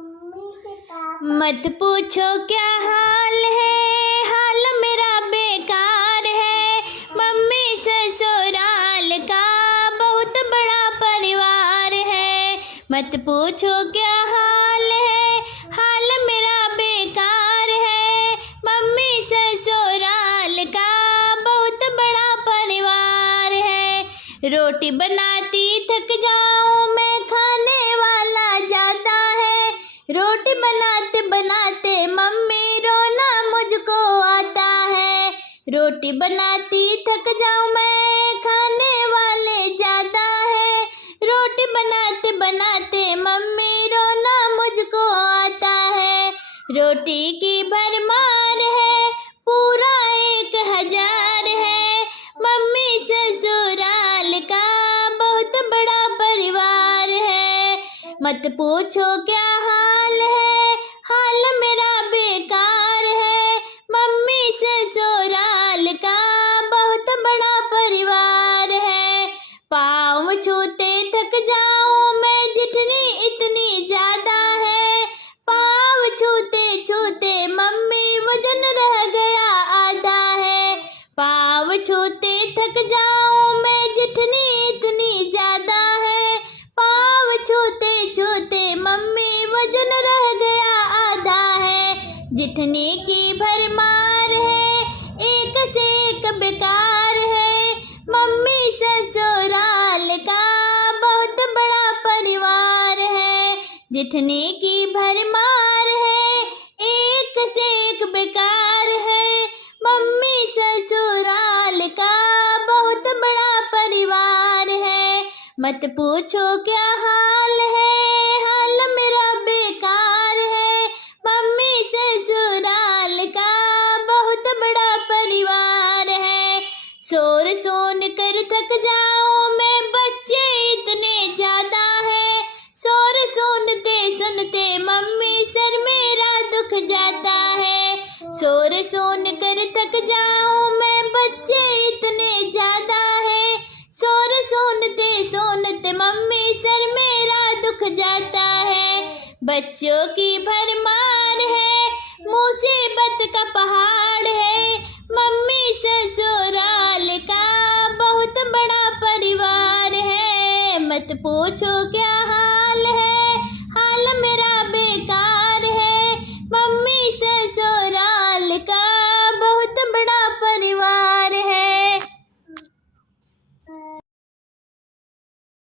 मत पूछो क्या हाल है, हाल मेरा बेकार है। मम्मी ससुराल का बहुत बड़ा परिवार है। मत पूछो क्या हाल है, हाल मेरा बेकार है। मम्मी ससुराल का बहुत बड़ा परिवार है। रोटी बनाती थक जाऊं मैं, खाने वाला जाता है। रोटी बनाते बनाते मम्मी रोना मुझको आता है। रोटी बनाती थक जाऊं मैं, खाने वाले जाता है। रोटी बनाते बनाते मम्मी रोना मुझको आता है। रोटी की भरमार है, पूरा 1000 है। मम्मी ससुराल का बहुत बड़ा परिवार है। मत पूछो क्या हाल है, हाल मेरा बेकार है। मम्मी ससुराल का बहुत बड़ा परिवार है। पाँव छूते थक जाऊं मैं, जितनी इतनी ज्यादा है। पाँव छूते छूते मम्मी वजन रह गया आधा है। पाँव छूते थक जाऊं मैं, जितनी इतनी ज्यादा है। पाँव छूते छूते मम्मी वजन रह गया आधा है। जितने की भरमार है, एक से एक बेकार है। मम्मी ससुराल का बहुत बड़ा परिवार है। जितने की भरमार है, एक से एक बेकार है। मम्मी ससुराल का बहुत बड़ा परिवार है। मत पूछो क्या हाल है, हाल मेरा बेकार है। मम्मी ससुराल का बहुत बड़ा परिवार है। शोर सुन कर थक जाऊं मैं, बच्चे इतने ज्यादा है। शोर सुनते सुनते मम्मी सर मेरा दुख जाता है। शोर सुन कर थक जाऊं मैं, बच्चे इतने ज्यादा है। शोर सुनते सुनते मम्मी सर मेरा दुख जाता है। बच्चों की भरमार है, मुसीबत का पहाड़ है। मम्मी ससुराल का बहुत बड़ा परिवार है। मत पूछो क्या